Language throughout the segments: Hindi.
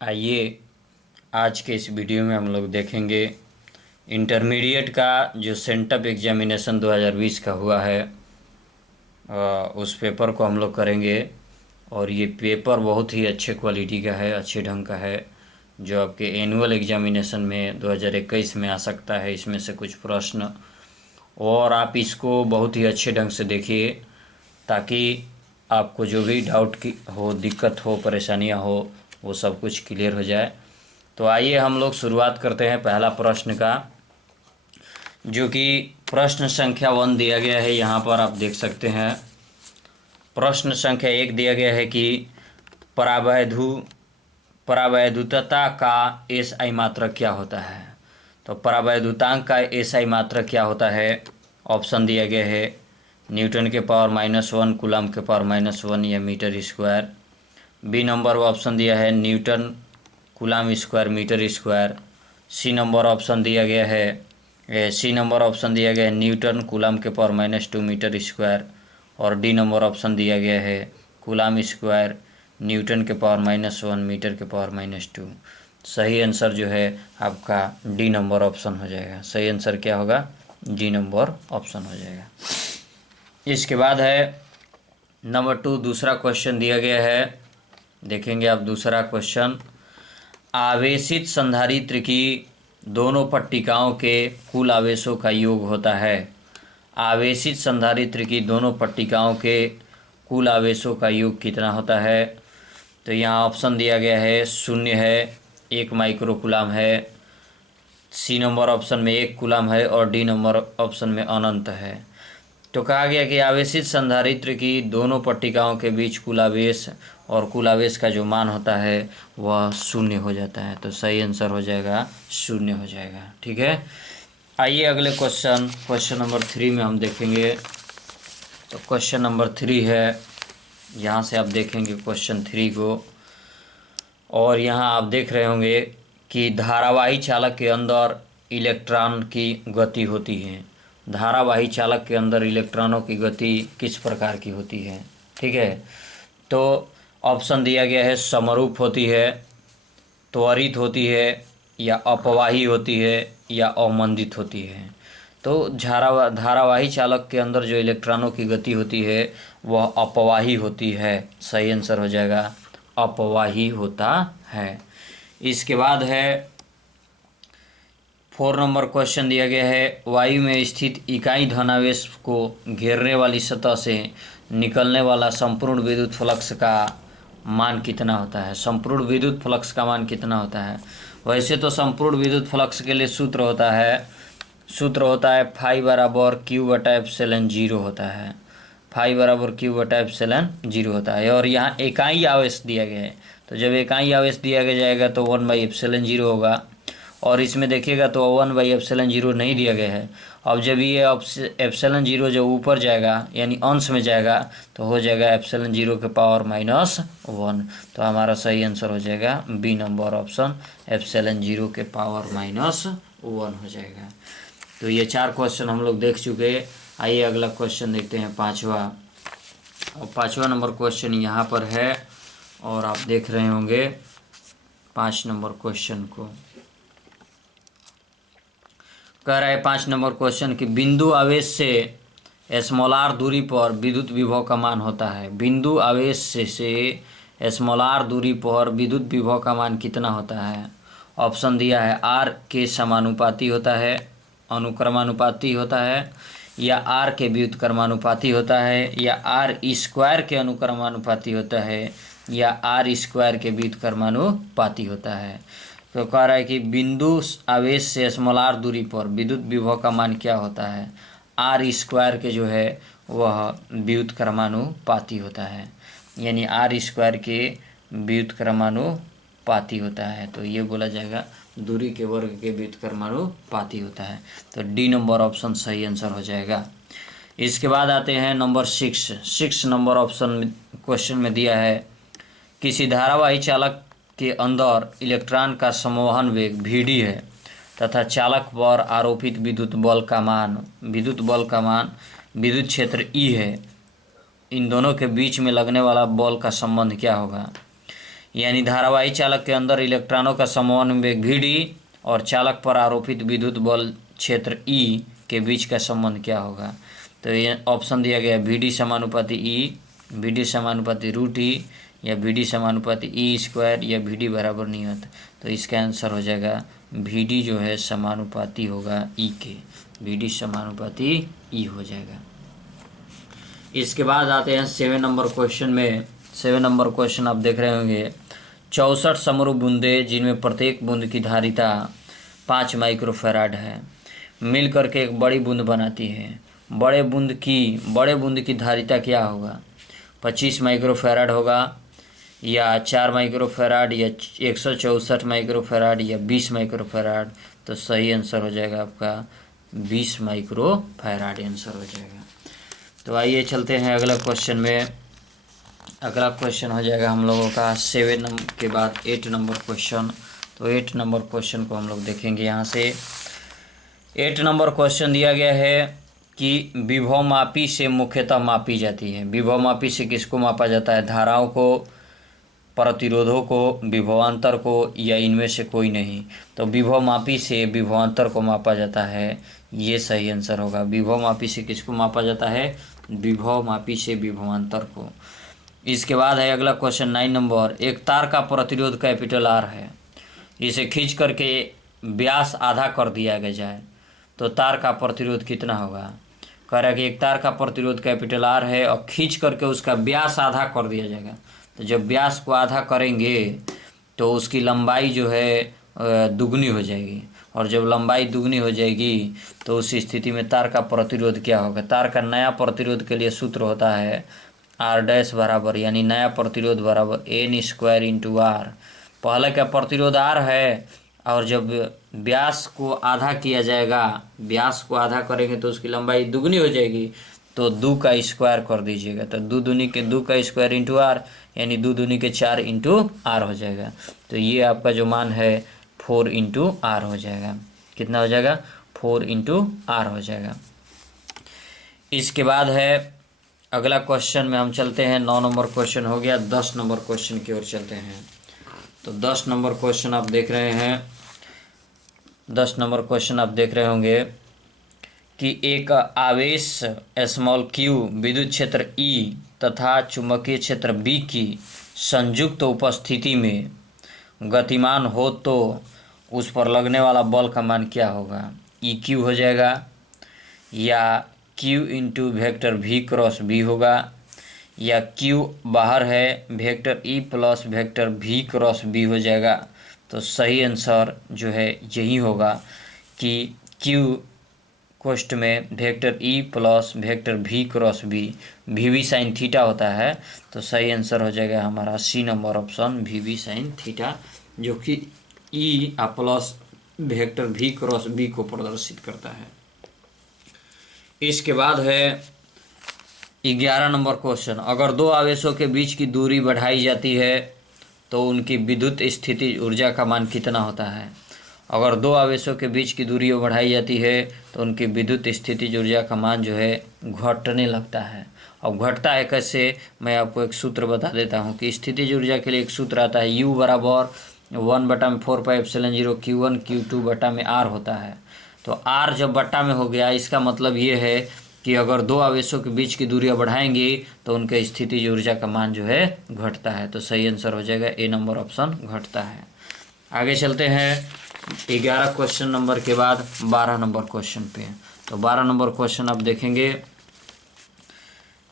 आइए आज के इस वीडियो में हम लोग देखेंगे इंटरमीडिएट का जो सेंटअप एग्जामिनेशन 2020 का हुआ है। उस पेपर को हम लोग करेंगे और ये पेपर बहुत ही अच्छे क्वालिटी का है, अच्छे ढंग का है, जो आपके एनुअल एग्जामिनेशन में 2021 में आ सकता है। इसमें से कुछ प्रश्न और आप इसको बहुत ही अच्छे ढंग से देखिए ताकि आपको जो भी डाउट की हो, दिक्कत हो, परेशानियां हो, वो सब कुछ क्लियर हो जाए। तो आइए हम लोग शुरुआत करते हैं पहला प्रश्न का, जो कि प्रश्न संख्या 1 दिया गया है। यहाँ पर आप देख सकते हैं प्रश्न संख्या 1 दिया गया है कि परावैधुतता का एसआई मात्रक क्या होता है। तो परावैधुतांक का एसआई मात्रक क्या होता है? ऑप्शन दिया गया है न्यूटन के पावर -1, कूलम के पावर -1 या meter square. B number option दिया है newton coulomb square meter square. C number option दिया गया है न्यूटन कूलम के पावर -2 मीटर स्क्वायर। और डी नंबर ऑप्शन दिया गया है कूलम स्क्वायर न्यूटन के पावर -1 मीटर के पावर -2। सही आंसर जो है आपका डी नंबर ऑप्शन हो जाएगा। सही आंसर क्या होगा? डी नंबर ऑप्शन हो जाएगा। इसके बाद है नंबर 2, दूसरा क्वेश्चन दिया गया है। देखेंगे आप दूसरा क्वेश्चन। आवेशित संधारित्र की दोनों पट्टिकाओं के कुल आवेशों का योग होता है। आवेशित संधारित्र की दोनों पट्टिकाओं के कुल आवेशों का योग कितना होता है? तो यहाँ ऑप्शन दिया गया है 0 है, 1 माइक्रोकूलम है। सी नंबर ऑप्शन में 1 कूलम है और डी नंबर ऑप्शन में अनंत है। तो कहा गया कि आवेशित संधारित्र की दोनों पट्टिकाओं के बीच कुल आवेश और कुल आवेश का जो मान होता है वह 0 हो जाता है। तो सही आंसर हो जाएगा 0 हो जाएगा। ठीक है, आइए अगले क्वेश्चन नंबर 3 में हम देखेंगे। तो क्वेश्चन नंबर 3 है, यहाँ से आप देखेंगे क्वेश्चन 3 को, और यहाँ आप देख रहे होंगे कि धारावाही चालक के अंदर इलेक्ट्रॉन की गति होती है। धारावाही चालक के अंदर इलेक्ट्रॉनों की गति किस प्रकार की होती है? ठीक है, तो ऑप्शन दिया गया है समरूप होती है, त्वरित होती है, या अपवाही होती है, या अवमंदित होती है। तो धारावाही चालक के अंदर जो इलेक्ट्रॉनों की गति होती है वह अपवाही होती है। सही आंसर हो जाएगा अपवाही होता है। इसके बाद है 4 नंबर क्वेश्चन दिया गया है, वायु में स्थित इकाई धनावेश को घेरने वाली सतह से निकलने वाला संपूर्ण विद्युत फ्लक्स का मान कितना होता है? संपूर्ण विद्युत फ्लक्स का मान कितना होता है? वैसे तो संपूर्ण विद्युत फ्लक्स के लिए सूत्र होता है फाई बराबर Q/ε0 होता है। फाई बराबर Q/ε0 होता है। और यहाँ इकाई आवेश दिया गया है, तो जब इकाई आवेश दिया जाएगा तो 1/ε0 होगा। और इसमें देखिएगा तो 1/ε0 नहीं दिया गया है। अब जब ये ε0 जब ऊपर जाएगा यानी अंश में जाएगा तो हो जाएगा ε0 के पावर -1। तो हमारा सही आंसर हो जाएगा बी नंबर ऑप्शन, ε0 के पावर -1 हो जाएगा। तो ये 4 क्वेश्चन हम लोग देख चुके हैं। आइए अगला क्वेश्चन देखते हैं, 5वां। और 5वां नंबर क्वेश्चन यहाँ पर है और आप देख रहे होंगे 5 नंबर क्वेश्चन को। कह रहा है 5 नंबर क्वेश्चन कि बिंदु आवेश से स्मॉलर दूरी पर विद्युत विभव का मान होता है। बिंदु आवेश से स्मॉलर दूरी पर विद्युत विभव का मान कितना होता है? ऑप्शन दिया है आर के समानुपाती होता है, अनुक्रमानुपाती होता है, या आर के व्युत्क्रमानुपाती होता है, या आर स्क्वायर के अनुक्रमानुपाती होता है, या आर स्क्वायर के व्युत्क्रमानुपाती होता है। तो कह रहा है कि बिंदु आवेश से स्मॉलर दूरी पर विद्युत विभव का मान क्या होता है? आर स्क्वायर के जो है वह व्युत्क्रमानुपाती होता है, यानी आर स्क्वायर के व्युत्क्रमानुपाती होता है। तो ये बोला जाएगा दूरी के वर्ग के व्युत्क्रमानुपाती होता है। तो डी नंबर ऑप्शन सही आंसर हो जाएगा। इसके बाद आते हैं नंबर 6 नंबर ऑप्शन क्वेश्चन में दिया है, किसी धारावाही चालक के अंदर इलेक्ट्रॉन का संवहन वेग Vd है तथा चालक पर आरोपित विद्युत बल का मान विद्युत क्षेत्र E है। इन दोनों के बीच में लगने वाला बल का संबंध क्या होगा? यानी धारावाही चालक के अंदर इलेक्ट्रॉनों का समवहन वेग Vd और चालक पर आरोपित विद्युत बल क्षेत्र E के बीच का संबंध क्या होगा। तो ये ऑप्शन दिया गया Vd समानुपाती E, Vd समानुपाती √E या Vd समानुपाती E² या Vd बराबर नियत। तो इसका आंसर हो जाएगा Vd जो है समानुपाती होगा E के, Vd समानुपाती E हो जाएगा। इसके बाद आते हैं 7 नंबर क्वेश्चन में। 7 नंबर क्वेश्चन आप देख रहे होंगे 64 समरूप बूंदें जिनमें प्रत्येक बूंद की धारिता 5 माइक्रोफैराड है मिल करके एक बड़ी बूंद बनाती है। बड़े बूंद की धारिता क्या होगा, 25 माइक्रोफैराड होगा या 4 माइक्रोफैराड या 164 माइक्रोफैराड या 20 माइक्रोफैराड। तो सही आंसर हो जाएगा आपका 20 माइक्रोफैराड आंसर हो जाएगा। तो आइए चलते हैं अगला क्वेश्चन में। अगला क्वेश्चन हो जाएगा हम लोगों का 7 नंबर के बाद 8 नंबर क्वेश्चन। तो 8 नंबर क्वेश्चन को हम लोग देखेंगे यहाँ से। 8 नंबर क्वेश्चन दिया गया है कि विभवमापी से मुख्यतः मापी जाती है। विभवमापी से किसको मापा जाता है, धाराओं को, प्रतिरोधों को, विभवांतर को, या इनमें से कोई नहीं। तो विभवमापी से विभवांतर को मापा जाता है, ये सही आंसर होगा। विभवमापी से किसको मापा जाता है, विभवमापी से विभवांतर को। इसके बाद है अगला क्वेश्चन 9 नंबर। एक तार का प्रतिरोध कैपिटल R है, इसे खींच करके व्यास आधा कर दिया जाए तो तार का प्रतिरोध कितना होगा। कह रहा है कि एक तार का प्रतिरोध कैपिटल R है और खींच करके उसका व्यास आधा कर दिया जाएगा। तो जब व्यास को आधा करेंगे तो उसकी लंबाई जो है दुगनी हो जाएगी, और जब लंबाई दुगनी हो जाएगी तो उस स्थिति में तार का प्रतिरोध क्या होगा। तार का नया प्रतिरोध के लिए सूत्र होता है R' बराबर, यानी नया प्रतिरोध बराबर N² × R। पहले का प्रतिरोध R है और जब व्यास को आधा किया जाएगा, व्यास को आधा करेंगे तो उसकी लंबाई दुगनी हो जाएगी, तो 2 का स्क्वायर कर दीजिएगा। तो 2 दूनी के 2 का स्क्वायर × R, यानी 2 दूनी के 4 × R हो जाएगा। तो ये आपका जो मान है 4 × R हो जाएगा। कितना हो जाएगा, 4 × R हो जाएगा। इसके बाद है अगला क्वेश्चन में हम चलते हैं। 9 नंबर क्वेश्चन हो गया, 10 नंबर क्वेश्चन की ओर चलते हैं। तो 10 नंबर क्वेश्चन आप देख रहे हैं। 10 नंबर क्वेश्चन आप देख रहे होंगे कि एक आवेश q विद्युत क्षेत्र E तथा चुंबकीय क्षेत्र B की संयुक्त उपस्थिति में गतिमान हो तो उस पर लगने वाला बल का मान क्या होगा। EQ हो जाएगा या Q × वेक्टर V × B होगा, या Q बाहर है vector E + vector V × B हो जाएगा। तो सही आंसर जो है यही होगा कि Q कोष्ठ में vector E + vector V × B, VV sin theta होता है। तो सही आंसर हो जाएगा हमारा C number option, VV sin theta, जो कि E + वेक्टर V × B को प्रदर्शित करता है। इसके बाद है 11 नंबर क्वेश्चन। अगर दो आवेशों के बीच की दूरी बढ़ाई जाती है तो उनकी विद्युत स्थिति ऊर्जा का मान कितना होता है। अगर दो आवेशों के बीच की दूरी बढ़ाई जाती है तो उनकी विद्युत स्थितिज ऊर्जा का मान जो है घटने लगता है। अब घटता है कैसे, मैं आपको एक सूत्र बता देता हूँ कि स्थितिज ऊर्जा के लिए एक सूत्र आता है U बराबर 1/4πε0 Q1 Q2/R होता है। तो R जब बट्टा में हो गया, इसका मतलब ये है कि अगर दो आवेशों के बीच की दूरियां बढ़ाएंगी तो उनके स्थितिज ऊर्जा का मान जो है घटता है। तो सही आंसर हो जाएगा A नंबर ऑप्शन, घटता है। आगे चलते हैं 11 क्वेश्चन नंबर के बाद 12 नंबर क्वेश्चन पे। तो 12 नंबर क्वेश्चन आप देखेंगे,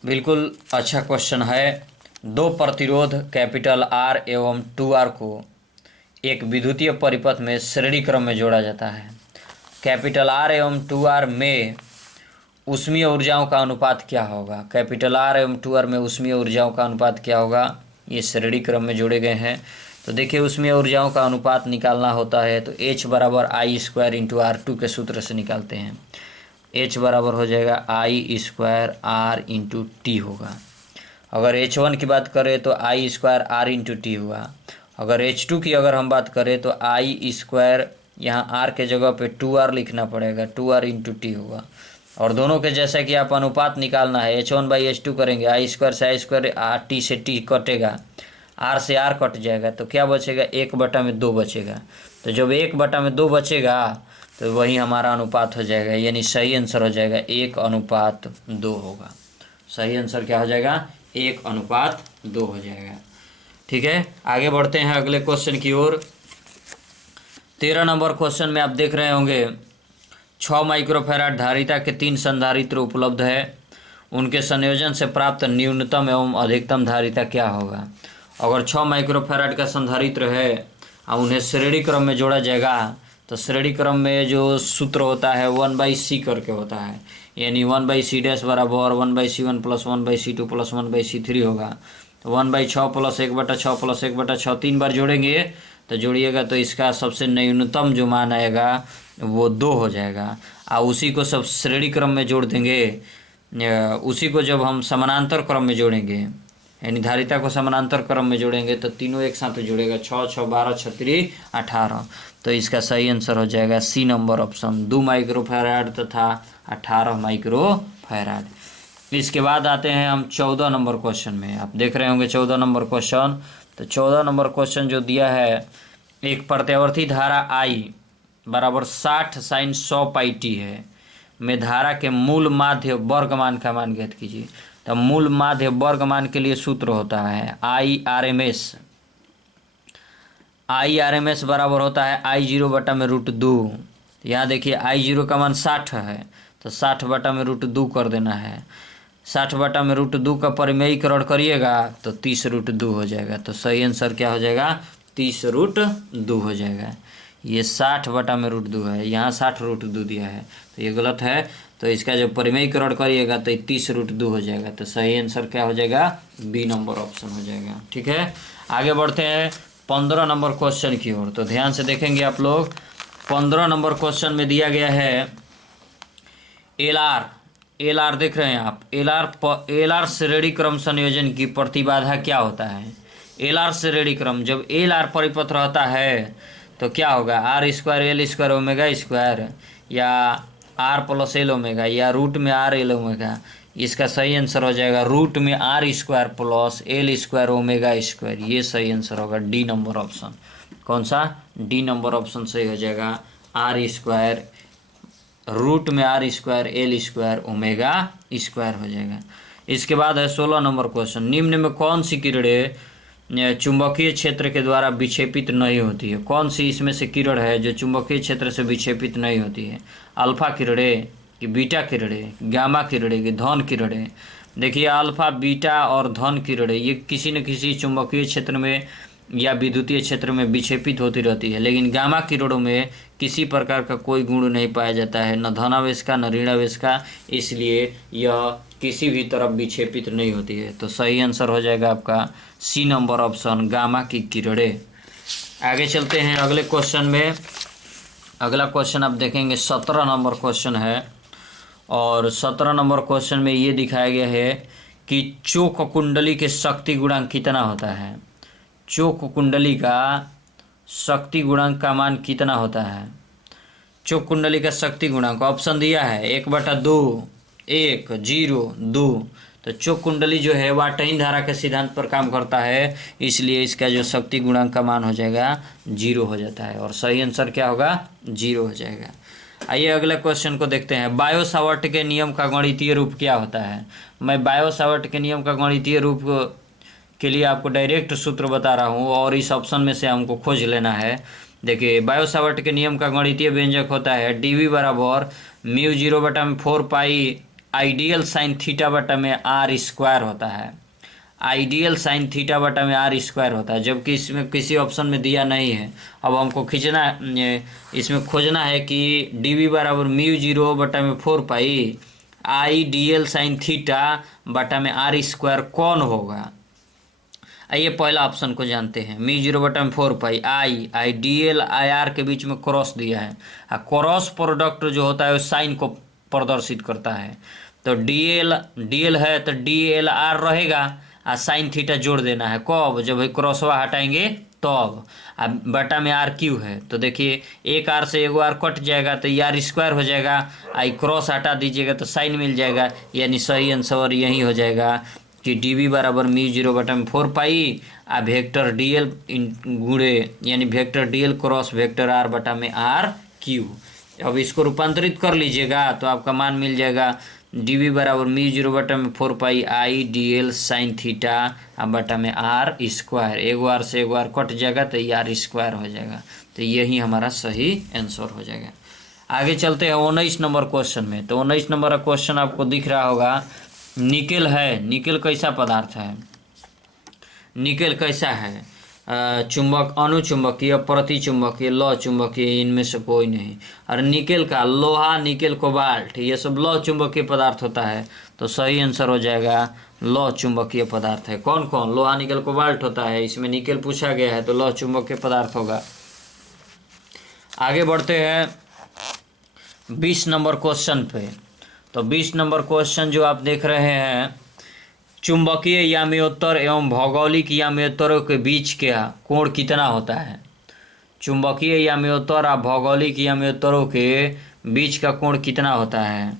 बिल्कुल अच्छा क्वेश्चन है। दो प्रतिरोध कैपिटल R एवं 2R को एक विद्युतीय परिपथ में श्रेणी क्रम में जोड़ा जाता है। कैपिटल R एवं 2R में ऊष्मीय ऊर्जाओं का अनुपात क्या होगा। कैपिटल R एवं 2R में ऊष्मीय ऊर्जाओं का अनुपात क्या होगा। ये श्रेणी क्रम में जोड़े गए हैं। तो देखिए ऊष्मीय ऊर्जाओं का अनुपात निकालना होता है तो H बराबर I² × R2 के सूत्र से निकालते हैं। H बराबर हो जाएगा I² R × T होगा। अगर H1 की बात करें तो I² R × T हुआ। अगर H2 की अगर हम बात करें तो I², यहाँ R के जगह पे 2R लिखना पड़ेगा, 2R × T होगा। और दोनों के जैसा कि आप अनुपात निकालना है, H1/H2 करेंगे, I² से I² T से T कटेगा, आर से आर कट जाएगा तो क्या बचेगा, 1/2 बचेगा। तो जब 1/2 बचेगा तो वही हमारा अनुपात हो जाएगा, यानी सही आंसर हो जाएगा 1:2 होगा। सही आंसर क्या हो जाएगा, 1:2 हो जाएगा। ठीक है, आगे बढ़ते हैं अगले क्वेश्चन की ओर। 13 नंबर क्वेश्चन में आप देख रहे होंगे 6 माइक्रोफैराड धारिता के 3 संधारित्र उपलब्ध है, उनके संयोजन से प्राप्त न्यूनतम एवं अधिकतम धारिता क्या होगा। अगर 6 माइक्रोफैराड का संधारित्र है और उन्हें श्रेणी क्रम में जोड़ा जाएगा तो श्रेणी क्रम में जो सूत्र होता है 1/c करके होता है, यानी 1/c' बराबर 1/c1 plus 1/c2 plus 1/c3 होगा। तो 1/6 प्लस 1/6 प्लस 1/6 3 बार जोड़ेंगे तो जोड़िएगा तो इसका सबसे न्यूनतम जो मान आएगा वो 2 हो जाएगा। और उसी को सब श्रेणी क्रम में जोड़ देंगे, उसी को जब हम समानांतर क्रम में जोड़ेंगे, यानी धारिता को समानांतर क्रम में जोड़ेंगे तो तीनों एक साथ जुड़ेगा, 6 6 12 36 18। तो इसका सही आंसर हो जाएगा सी नंबर ऑप्शन, 2 माइक्रोफैराड तथा 18 माइक्रोफैराड। इसके बाद आते हैं हम 14 नंबर क्वेश्चन में। आप देख रहे होंगे 14 नंबर क्वेश्चन। तो 14 नंबर क्वेश्चन जो दिया है, एक प्रत्यावर्ती धारा I बराबर 60 sin 100 पाई टी है में धारा के मूल माध्य वर्गमान का मान ज्ञात कीजिए। तो मूल माध्य वर्गमान के लिए सूत्र होता है आई आर एम एस बराबर होता है I0/√2। यहाँ देखिए I0 का मान 60 है तो 60/√2 कर देना है। 60/√2 का परिमेयीकरण करिएगा तो 30√2 हो जाएगा। तो सही आंसर क्या हो जाएगा, 30√2 हो जाएगा। ये 60/√2 है, यहाँ 60√2 दिया है तो ये गलत है। तो इसका जब परिमेयीकरण करिएगा तो 30√2 हो जाएगा। तो सही आंसर क्या हो जाएगा, बी नंबर ऑप्शन हो जाएगा। ठीक है, आगे बढ़ते हैं 15 नंबर क्वेश्चन की ओर। तो ध्यान से देखेंगे आप लोग। 15 नंबर क्वेश्चन में दिया गया है एल आर देख रहे हैं आप। एल आर श्रेणी क्रम संयोजन की प्रतिबाधा क्या होता है। एल आर श्रेणी क्रम, जब एल आर परिपथ रहता है तो क्या होगा, R² L² ओमेगा² या R+L ओमेगा या रूट में RL ओमेगा। इसका सही आंसर हो जाएगा रूट में R² प्लस L² ओमेगा²। ये सही आंसर होगा डी नंबर ऑप्शन। कौन सा, डी नंबर ऑप्शन सही हो जाएगा। R² रूट में R² L² ओमेगा² हो जाएगा। इसके बाद है 16 नंबर क्वेश्चन। निम्न में कौन सी किरणें चुंबकीय क्षेत्र के द्वारा विक्षेपित नहीं होती है। कौन सी इसमें से किरण है जो चुंबकीय क्षेत्र से विक्षेपित नहीं होती है। अल्फा किरणें कि बीटा किरणें, गामा किरणें कि धन किरणें। देखिए अल्फा, बीटा और धन किरणें ये किसी न किसी चुंबकीय क्षेत्र में या विद्युतीय क्षेत्र में विक्षेपित होती रहती है, लेकिन गामा किरणों में किसी प्रकार का कोई गुण नहीं पाया जाता है, न धनावेश का न ऋणावेश का, इसलिए यह किसी भी तरफ विक्षेपित नहीं होती है। तो सही आंसर हो जाएगा आपका सी नंबर ऑप्शन, गामा की किरणें। आगे चलते हैं अगले क्वेश्चन में। अगला क्वेश्चन आप देखेंगे 17 नंबर क्वेश्चन है और 17 नंबर क्वेश्चन में ये दिखाया गया है कि चोक कुंडली के शक्ति गुणांक कितना होता है। चोक कुंडली का शक्ति गुणांक का मान कितना होता है। चोक कुंडली का शक्ति गुणांक ऑप्शन दिया है 1/2, 1, 0, 2। तो चोक कुंडली जो है वाटहीन धारा के सिद्धांत पर काम करता है, इसलिए इसका जो शक्ति गुणांक का मान हो जाएगा 0 हो जाता है और सही आंसर क्या होगा, 0 हो जाएगा। आइए अगले क्वेश्चन को देखते हैं। बायो सावर्ट के नियम का गणितीय रूप क्या होता है। मैं बायो सावर्ट के नियम का गणितीय रूप के लिए आपको डायरेक्ट सूत्र बता रहा हूँ और इस ऑप्शन में से हमको खोज लेना है। देखिए बायो सावर्ट के नियम का गणितीय व्यंजक होता है dV बराबर μ0/4 पाई आइडियल साइन θ/r² होता है। आइडियल साइन θ/r² होता है, जबकि इसमें किसी ऑप्शन में दिया नहीं है। अब हमको खींचना, इसमें खोजना है कि dV बराबर μ0/4 पाई आइडियल साइन θ/r² कौन होगा। आइए पहला ऑप्शन को जानते हैं। μ0/4 पाई आई dl IR के बीच में क्रॉस दिया है, क्रॉस प्रोडक्ट जो होता है वो साइन को प्रदर्शित करता है। तो dl है तो dlr रहेगा और साइन थीटा जोड़ देना है। कब, जब क्रॉसवा हटाएंगे तब। अब बटा में आर क्यू है तो देखिए एक आर से एगो आर कट जाएगा तो ये r² हो जाएगा। आई क्रॉस हटा दीजिएगा तो साइन मिल जाएगा, यानी सही आंसर यही हो जाएगा कि dv बराबर μ0/4 आ वेक्टर dl गुणे यानी vector dl cross vector r बटा में r क्यू। अब इसको रूपांतरित कर लीजिएगा तो आपका मान मिल जाएगा dv बराबर μ0/4 आई dl साइन थीटा बटा में r स्क्वायर। एक बार से एक बार कट जाएगा तो ये r स्क्वायर हो जाएगा। तो यही हमारा सही आंसर हो जाएगा। आगे चलते हैं 19 नंबर क्वेश्चन में। तो 19 नंबर का क्वेश्चन आपको दिख रहा होगा। निकेल है, निकेल कैसा पदार्थ है? निकेल कैसा है? चुंबक, अनुचुंबकीय, प्रतिचुंबकीय, लौ चुंबकीय, इनमें से कोई नहीं। और निकेल का लोहा, निकेल, कोबाल्ट, ये सब लौ चुंबकीय पदार्थ होता है। तो सही आंसर हो जाएगा लौ चुंबकीय पदार्थ है। कौन कौन? लोहा, निकेल, कोबाल्ट होता है। इसमें निकेल पूछा गया है तो लौ चुंबकीय पदार्थ होगा। आगे बढ़ते हैं 20 नंबर क्वेश्चन पे। तो 20 नंबर क्वेश्चन जो आप देख रहे हैं, चुंबकीय याम्योत्तर एवं भौगोलिक याम्योत्तरों के बीच का कोण कितना होता है? चुंबकीय याम्योत्तर और भौगोलिक याम्योत्तरों के बीच का कोण कितना होता है?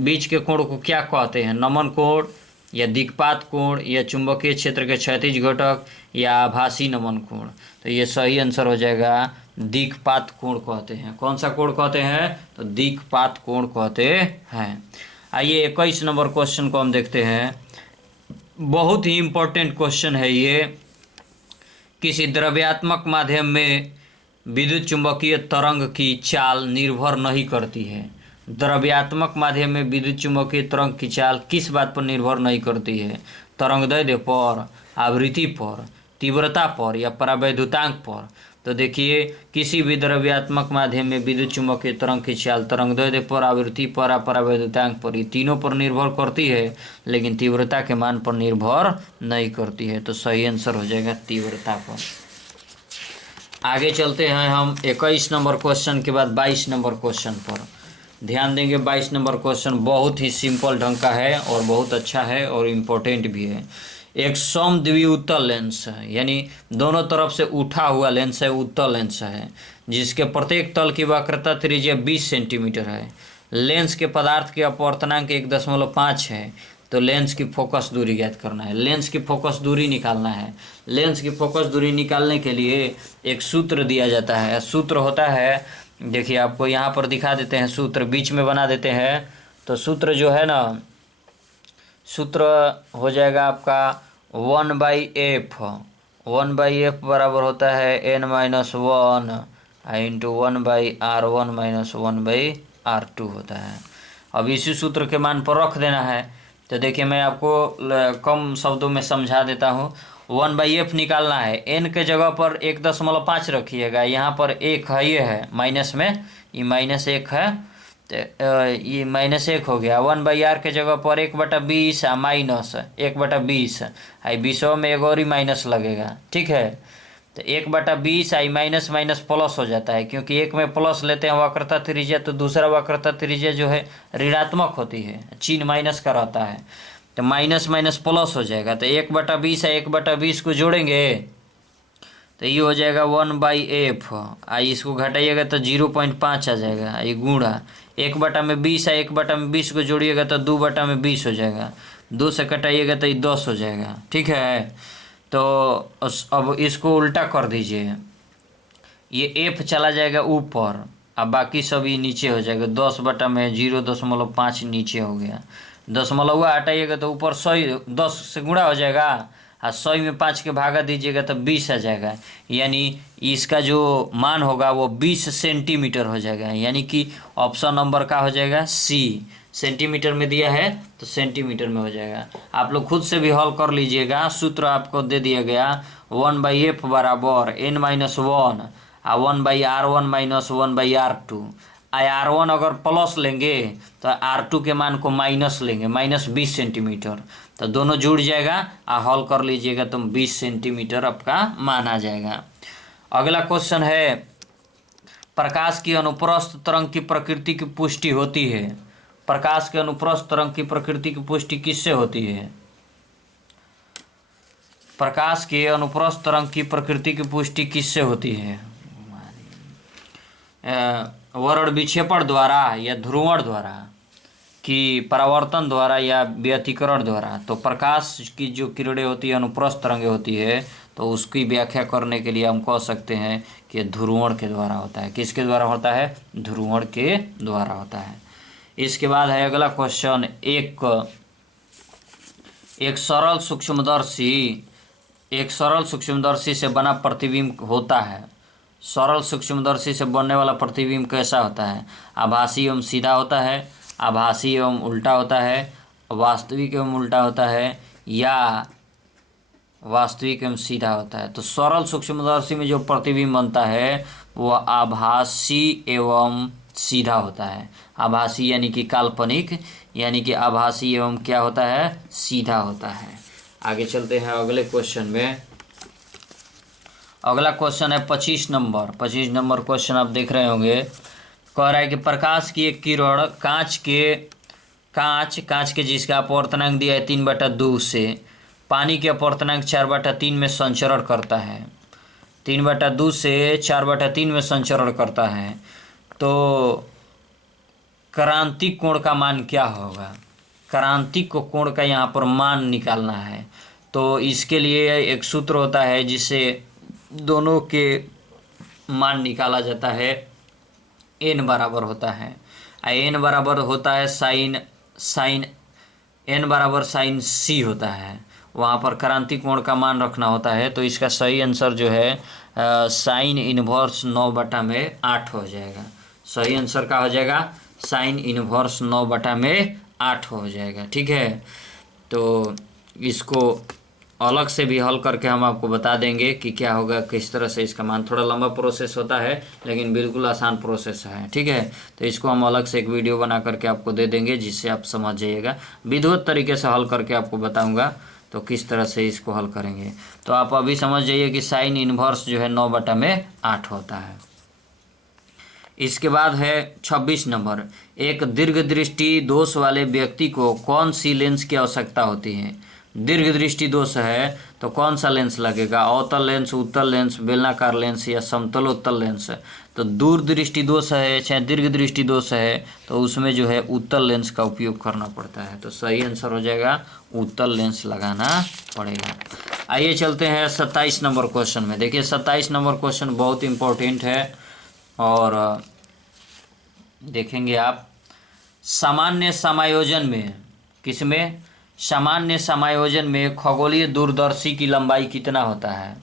बीच के कोण को क्या कहते हैं? नमन कोण या दिक्पात कोण या चुंबकीय क्षेत्र के क्षैतिज घटक या आभासी नमन कोण? तो ये सही आंसर हो जाएगा दिक्पात कोण कहते हैं। कौन सा कोण कहते हैं? तो दिक्पात कोण कहते हैं। आइए 21 नंबर क्वेश्चन को हम देखते हैं। बहुत ही इम्पोर्टेंट क्वेश्चन है ये। किसी द्रव्यात्मक माध्यम में विद्युत चुंबकीय तरंग की चाल निर्भर नहीं करती है। द्रव्यात्मक माध्यम में विद्युत चुंबकीय तरंग की चाल किस बात पर निर्भर नहीं करती है? तरंगदैर्ध्य पर, आवृत्ति पर, तीव्रता पर या परावैद्युतांक पर? तो देखिए, किसी भी द्रव्यात्मक माध्यम में विद्युत चुंबकीय तरंग की चाल तरंगदैर्ध्य पर, आवृत्ति पर, परावैद्युतांक पर, ये तीनों पर निर्भर करती है, लेकिन तीव्रता के मान पर निर्भर नहीं करती है। तो सही आंसर हो जाएगा तीव्रता पर। आगे चलते हैं हम 21 नंबर क्वेश्चन के बाद 22 नंबर क्वेश्चन पर ध्यान देंगे। 22 नंबर क्वेश्चन बहुत ही सिंपल ढंग का है और बहुत अच्छा है और इम्पोर्टेंट भी है। एक समद्वितीय उत्तल लेंस है, यानी दोनों तरफ से उठा हुआ लेंस है, उत्तल लेंस है, जिसके प्रत्येक तल की वक्रता त्रिज्या 20 सेंटीमीटर है। लेंस के पदार्थ की अपवर्तनांक 1.5 है। तो लेंस की फोकस दूरी ज्ञात करना है। लेंस की फोकस दूरी निकालना है। लेंस की फोकस दूरी निकालने के लिए एक सूत्र दिया जाता है। सूत्र होता है, देखिए आपको यहाँ पर दिखा देते हैं, सूत्र बीच में बना देते हैं। तो सूत्र जो है ना, सूत्र हो जाएगा आपका 1/f। 1/f बराबर होता है n-1 into 1/r1 minus 1/r2 होता है। अब इसी सूत्र के मान पर रख देना है। तो देखिए मैं आपको कम शब्दों में समझा देता हूँ। 1/f निकालना है। n के जगह पर 1.5 रखिएगा। यहाँ पर 1 है, ये है माइनस में, ये -1 है, तो ये -1 हो गया। 1/r के जगह पर 1/20 माइनस 1/20 आई 20 में एक और ही माइनस लगेगा, ठीक है। तो 1/20 आई माइनस माइनस प्लस हो जाता है, क्योंकि एक में प्लस लेते हैं वक्रता त्रिज्या, तो दूसरा वक्रता त्रिज्या जो है ऋणात्मक होती है, चिन्ह माइनस का रहता है, तो माइनस माइनस प्लस हो जाएगा। तो 1/20 है, 1/20 को जोड़ेंगे तो ये हो जाएगा 1/f। आई इसको घटाइएगा तो 0.5 आ जाएगा। ये गुणा 1/20 है, 1/20 को जोड़िएगा तो 2/20 हो जाएगा। 2 से कटाइएगा तो ये 10 हो जाएगा, ठीक है। तो अब इसको उल्टा कर दीजिए, ये f चला जाएगा ऊपर, अब बाकी सब ये नीचे हो जाएगा। 10/0.5 नीचे हो गया। दशमलव हटाइएगा तो ऊपर 100 10 से गुणा हो जाएगा, और 100 में 5 के भागा दीजिएगा तो 20 आ जाएगा। यानी इसका जो मान होगा वो 20 सेंटीमीटर हो जाएगा। यानी कि ऑप्शन नंबर का हो जाएगा सी। सेंटीमीटर में दिया है तो सेंटीमीटर में हो जाएगा। आप लोग खुद से भी हल कर लीजिएगा। सूत्र आपको दे दिया गया 1/f बराबर n-1 और 1/r1 माइनस 1/r2। r1 अगर प्लस लेंगे तो r2 के मान को माइनस लेंगे, -20 सेंटीमीटर। तो दोनों जुड़ जाएगा और हल कर लीजिएगा तो 20 सेंटीमीटर आपका मान आ जाएगा। अगला क्वेश्चन है, प्रकाश की अनुप्रस्थ तरंग की प्रकृति की पुष्टि होती है। प्रकाश के अनुप्रस्थ तरंग की प्रकृति की पुष्टि किससे होती है? प्रकाश के अनुप्रस्थ तरंग की प्रकृति की पुष्टि किससे होती है? वर्ण विक्षेपण द्वारा या ध्रुवण द्वारा? कि परावर्तन द्वारा या व्यतिकरण द्वारा। तो प्रकाश की जो किरणें होती है अनुप्रस्थ तरंगें होती है, तो उसकी व्याख्या करने के लिए हम कह सकते हैं कि ध्रुवण के द्वारा होता है। किसके द्वारा होता है? ध्रुवण के द्वारा होता है। इसके बाद है अगला क्वेश्चन, एक सरल सूक्ष्मदर्शी से बना प्रतिबिंब होता है। सरल सूक्ष्मदर्शी से बनने वाला प्रतिबिंब कैसा होता है? आभासी एवं सीधा होता है, आभासी एवं उल्टा होता है, वास्तविक एवं उल्टा होता है, या वास्तविक एवं सीधा होता है। तो सरल सूक्ष्मदर्शी में जो प्रतिबिंब बनता है वह आभासी एवं सीधा होता है। आभासी यानी कि काल्पनिक, यानी कि आभासी एवं क्या होता है? सीधा होता है। आगे चलते हैं अगले क्वेश्चन में। अगला क्वेश्चन है 25 नंबर क्वेश्चन आप देख रहे होंगे। कह रहा है कि प्रकाश की एक किरण कांच के जिसका अपवर्तनांक दिया है 3/2 से पानी के अपवर्तनांक 4/3 में संचरण करता है। 3/2 से 4/3 में संचरण करता है, तो क्रांतिक कोण का मान क्या होगा? क्रांतिक कोण का यहाँ पर मान निकालना है। तो इसके लिए एक सूत्र होता है जिससे दोनों के मान निकाला जाता है। n बराबर होता है, n बराबर होता है साइन n बराबर साइन c होता है। वहाँ पर क्रांतिक कोण का मान रखना होता है। तो इसका सही आंसर जो है साइन इनवर्स 9/8 हो जाएगा। सही आंसर क्या हो जाएगा? साइन इनवर्स 9/8 हो जाएगा। ठीक है, तो इसको अलग से भी हल करके हम आपको बता देंगे कि क्या होगा, किस तरह से इसका मान। थोड़ा लंबा प्रोसेस होता है लेकिन बिल्कुल आसान प्रोसेस है। ठीक है, तो इसको हम अलग से एक वीडियो बना करके आपको दे देंगे जिससे आप समझ जाइएगा। विधिवत तरीके से हल करके आपको बताऊंगा तो किस तरह से इसको हल करेंगे। तो आप अभी समझ जाइए कि साइन इनवर्स जो है 9/8 होता है। इसके बाद है 26 नंबर, एक दीर्घ दृष्टि दोष वाले व्यक्ति को कौन सी लेंस की आवश्यकता होती है? दीर्घ दृष्टि दोष है तो कौन सा लेंस लगेगा? अवतल लेंस, उत्तल लेंस, बेलनाकार लेंस या समतलोत्तल लेंस? तो दूर दृष्टि दोष है चाहे दीर्घ दृष्टि दोष है तो उसमें जो है उत्तल लेंस का उपयोग करना पड़ता है। तो सही आंसर हो जाएगा उत्तल लेंस लगाना पड़ेगा। आइए चलते हैं 27 नंबर क्वेश्चन में। देखिए 27 नंबर क्वेश्चन बहुत इम्पोर्टेंट है और देखेंगे आप। सामान्य समायोजन में, किसमें? सामान्य समायोजन में खगोलीय दूरदर्शी की लंबाई कितना होता है?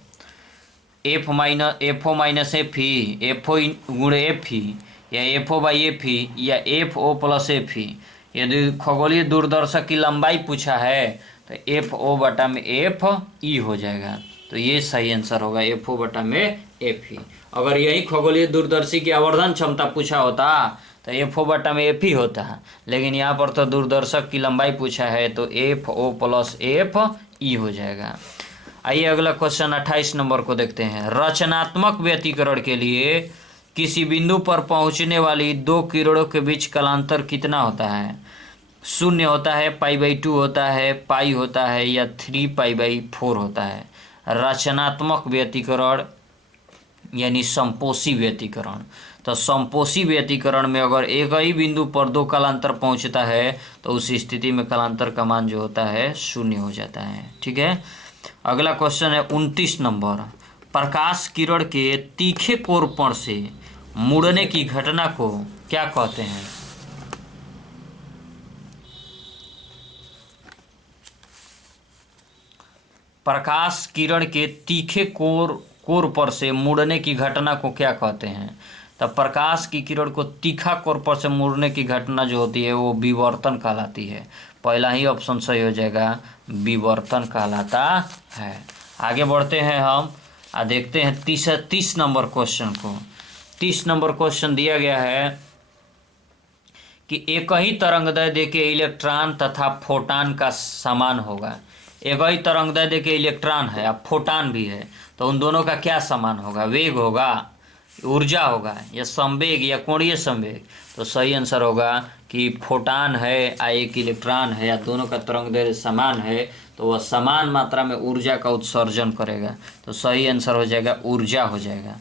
एफओ माइनस एफ ही, एफओ गुण एफ ही, या एफओ बाई एफ ही, या एफ ओ प्लस एफ ही। यदि खगोलीय दूरदर्शक की लंबाई पूछा है तो एफ ओ बटा में एफ ई हो जाएगा। तो ये सही आंसर होगा, एफ ओ बटा में एफ ही। अगर यही खगोलीय दूरदर्शी की आवर्धन क्षमता पूछा होता तो एफ ओ बटा में एफ ही होता है, लेकिन यहाँ पर तो दूरदर्शक की लंबाई पूछा है तो F O plus F E हो जाएगा। आइए अगला क्वेश्चन 28 नंबर को देखते हैं। रचनात्मक व्यतिकरण के लिए किसी बिंदु पर पहुंचने वाली दो किरणों के बीच कालांतर कितना होता है? 0 होता है, π/2 होता है, पाई होता है, या 3π/4 होता है। रचनात्मक व्यतिकरण यानी समपोषी व्यतिकरण। तो समपोषी व्यतिकरण में अगर एक ही बिंदु पर दो कालांतर पहुंचता है तो उस स्थिति में कालांतर का मान जो होता है 0 हो जाता है। ठीक है, अगला क्वेश्चन है 29 नंबर। प्रकाश किरण के तीखे कोण से मुड़ने की घटना को क्या कहते हैं? प्रकाश किरण के तीखे कोण पर से मुड़ने की घटना को क्या कहते हैं? तब प्रकाश की किरण को तीखा कोण पर से मुड़ने की घटना जो होती है वो विवर्तन कहलाती है। पहला ही ऑप्शन सही हो जाएगा, विवर्तन कहलाता है। आगे बढ़ते हैं हम देखते हैं 30 नंबर क्वेश्चन को। 30 नंबर क्वेश्चन दिया गया है कि एक ही तरंगदैर्घ्य देके इलेक्ट्रॉन तथा फोटान का समान होगा। एक ही तरंगदैर्घ्य देके इलेक्ट्रॉन है और फोटान भी है, तो उन दोनों का क्या समान होगा? वेग होगा, ऊर्जा होगा, या संवेग या कोणीय संवेग? तो सही आंसर होगा कि फोटान है या एक इलेक्ट्रॉन है या दोनों का तरंगदैर्घ्य समान है तो वह समान मात्रा में ऊर्जा का उत्सर्जन करेगा। तो सही आंसर हो जाएगा ऊर्जा हो जाएगा।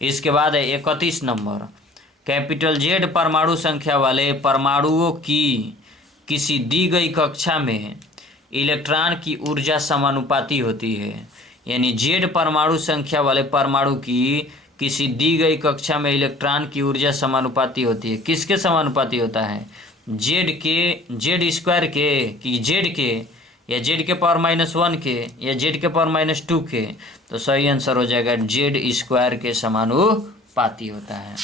इसके बाद है 31 नंबर। कैपिटल Z परमाणु संख्या वाले परमाणुओं की किसी दी गई कक्षा में इलेक्ट्रॉन की ऊर्जा समानुपाती होती है। यानी जेड परमाणु संख्या वाले परमाणु की किसी दी गई कक्षा में इलेक्ट्रॉन की ऊर्जा समानुपाती होती है। किसके समानुपाती होता है? जेड के, जेड स्क्वायर के, कि जेड के, या जेड के पावर -1 के, या जेड के पावर -2 के। तो सही आंसर हो जाएगा जेड स्क्वायर के समानुपाती होता है।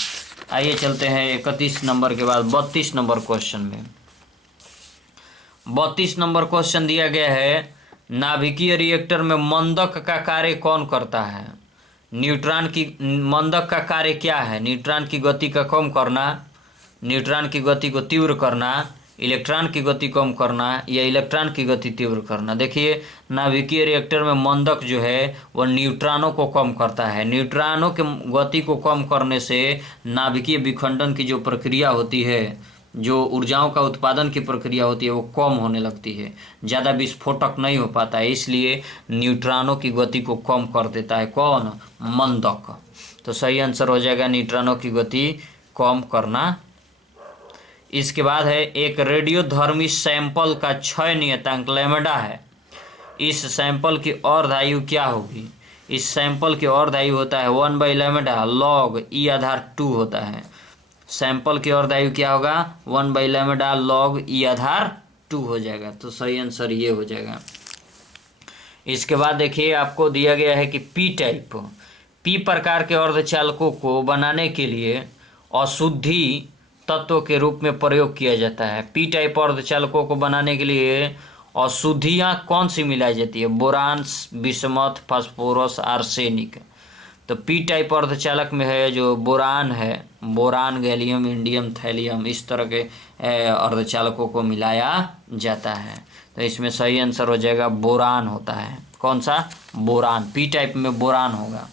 आइए चलते हैं 31 नंबर के बाद 32 नंबर क्वेश्चन में। 32 नंबर क्वेश्चन दिया गया है, नाभिकीय रिएक्टर में मंदक का कार्य कौन करता है? न्यूट्रॉन की, मंदक का कार्य क्या है? न्यूट्रॉन की गति का कम करना, न्यूट्रॉन की गति को तीव्र करना, इलेक्ट्रॉन की गति कम करना, या इलेक्ट्रॉन की गति तीव्र करना। देखिए नाभिकीय रिएक्टर में मंदक जो है वह न्यूट्रॉनों को कम करता है। न्यूट्रॉनों के गति को कम करने से नाभिकीय विखंडन की जो प्रक्रिया होती है, जो ऊर्जाओं का उत्पादन की प्रक्रिया होती है, वो कम होने लगती है, ज़्यादा विस्फोटक नहीं हो पाता है, इसलिए न्यूट्रॉनों की गति को कम कर देता है। कौन? मंदक। तो सही आंसर हो जाएगा न्यूट्रॉनों की गति कम करना। इसके बाद है, एक रेडियोधर्मी सैंपल का क्षय नियतांक लैम्ब्डा है। इस सैंपल की अर्धायु क्या होगी? इस सैंपल की अर्धायु होता है 1/λ log e आधार 2 होता है। सैंपल की अर्धायु क्या होगा? 1/λ log e आधार 2 हो जाएगा। तो सही आंसर ये हो जाएगा। इसके बाद देखिए आपको दिया गया है कि पी टाइप, पी प्रकार के अर्धचालकों को बनाने के लिए अशुद्धि तत्व के रूप में प्रयोग किया जाता है। पी टाइप अर्धचालकों को बनाने के लिए अशुद्धियाँ कौन सी मिलाई जाती है? Boron, bismuth, phosphorus, arsenic. तो पी टाइप अर्धचालक में है जो बोरान है, बोरान, गैलियम, इंडियम, थैलियम, इस तरह के अर्धचालकों को मिलाया जाता है। तो इसमें सही आंसर हो जाएगा बोरान होता है। कौन सा? बोरान। पी टाइप में बोरान होगा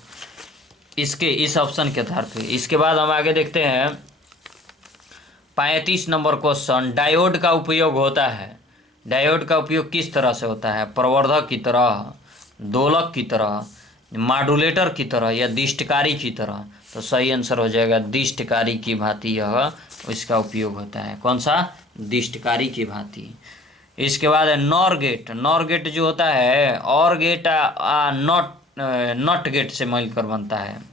इसके, इस ऑप्शन के आधार पे। इसके बाद हम आगे देखते हैं 35 नंबर क्वेश्चन, डायोड का उपयोग होता है। डायोड का उपयोग किस तरह से होता है? प्रवर्धक की तरह, दोलक की तरह, मॉड्यूलेटर की तरह, या दिष्टकारी की तरह। तो सही आंसर हो जाएगा दिष्टकारी की भांति यह इसका उपयोग होता है। कौन सा? दिष्टकारी की भांति। इसके बाद है नॉर गेट। नॉर गेट जो होता है, और गेट नॉट गेट से मिलकर बनता है।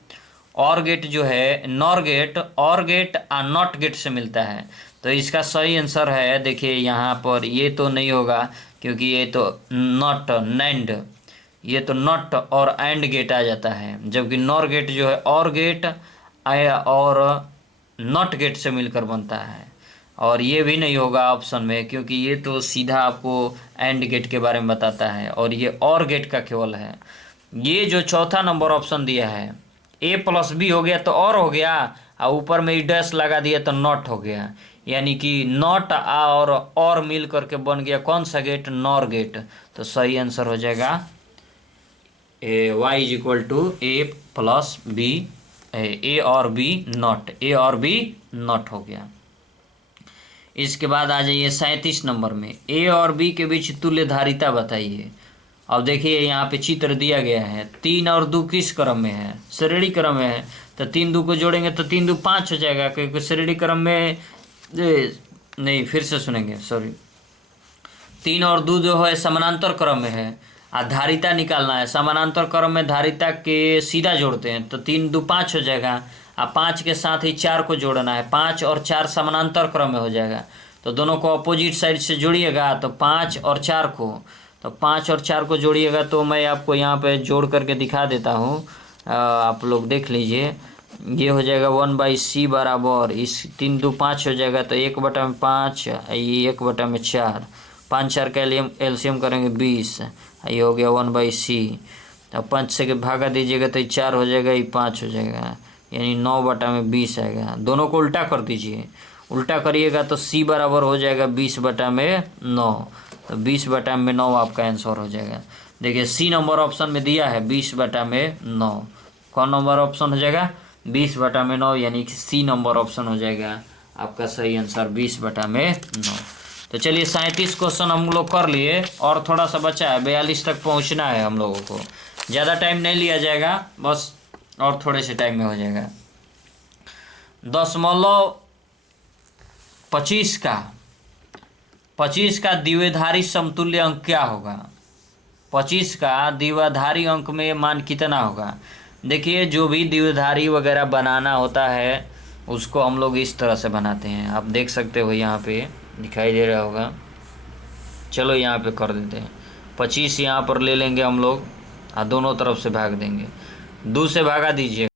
और गेट जो है, नॉर गेट और गेट नॉट गेट से मिलता है। तो इसका सही आंसर है, देखिए यहाँ पर ये तो नहीं होगा क्योंकि ये तो नॉट नैंड, ये तो नॉट और एंड गेट आ जाता है, जबकि नॉर गेट जो है और गेट और नॉट गेट से मिलकर बनता है। और ये भी नहीं होगा ऑप्शन में क्योंकि ये तो सीधा आपको एंड गेट के बारे में बताता है और ये और गेट का केवल है। ये जो चौथा नंबर ऑप्शन दिया है A+B हो गया तो और हो गया, और ऊपर में डैश लगा दिया तो नॉट हो गया, यानी कि नॉट और मिल करके बन गया कौन सा गेट? Nor gate. तो सही आंसर हो जाएगा y = A+B, A और B नॉट, A और B नॉट हो गया। इसके बाद आ जाइए 37 नंबर में, A और B के बीच तुल्य धारिता बताइए। अब देखिए यहाँ पे चित्र दिया गया है, 3 और 2 किस क्रम में है? श्रेणी क्रम में है। तो 3 2 को जोड़ेंगे तो 3 2 5 हो जाएगा, क्योंकि श्रेणी क्रम में नहीं, फिर से सुनेंगे, सॉरी। 3 और 2 जो है समानांतर क्रम में है, धारिता निकालना है। समानांतर क्रम में धारिता के सीधा जोड़ते हैं तो 3 2 5 हो जाएगा, 5 के साथ ही 4 को जोड़ना है, 5 और 4 समानांतर क्रम में हो जाएगा। तो दोनों को अपोजिट साइड से जोड़िएगा तो 5 और 4 को, तो 5 और 4 को जोड़िएगा। तो मैं आपको यहाँ पे जोड़ करके दिखा देता हूँ, आप लोग देख लीजिए। ये हो जाएगा 1/c बराबर, इस 3 2 5 हो जाएगा तो 1/5, ये 1/4, 5 4 का एलसीएम करेंगे 20, ये हो गया 1/c। अब 5 से भागा दीजिएगा तो 4 हो जाएगा, ये 5 हो जाएगा, यानी 9/20 आएगा। दोनों को उल्टा कर दीजिए, उल्टा करिएगा तो c बराबर हो जाएगा 20/9, तो 20/9 आपका आंसर हो जाएगा। देखिए सी नंबर ऑप्शन में दिया है 20/9, कौन नंबर ऑप्शन हो जाएगा? 20/9, यानी कि सी नंबर ऑप्शन हो जाएगा आपका सही आंसर 20/9। तो चलिए 37 क्वेश्चन हम लोग कर लिए और थोड़ा सा बचा है, 42 तक पहुंचना है हम लोगों को। ज़्यादा टाइम नहीं लिया जाएगा, बस और थोड़े से टाइम में हो जाएगा। 10.25 का 25 का द्विआधारी समतुल्य अंक क्या होगा? 25 का द्विआधारी अंक में मान कितना होगा? देखिए, जो भी द्विआधारी वगैरह बनाना होता है उसको हम लोग इस तरह से बनाते हैं। आप देख सकते हो यहाँ पे दिखाई दे रहा होगा। चलो यहाँ पे कर देते हैं। 25 यहाँ पर ले लेंगे हम लोग और दोनों तरफ से भाग देंगे। 2 से भागा दीजिए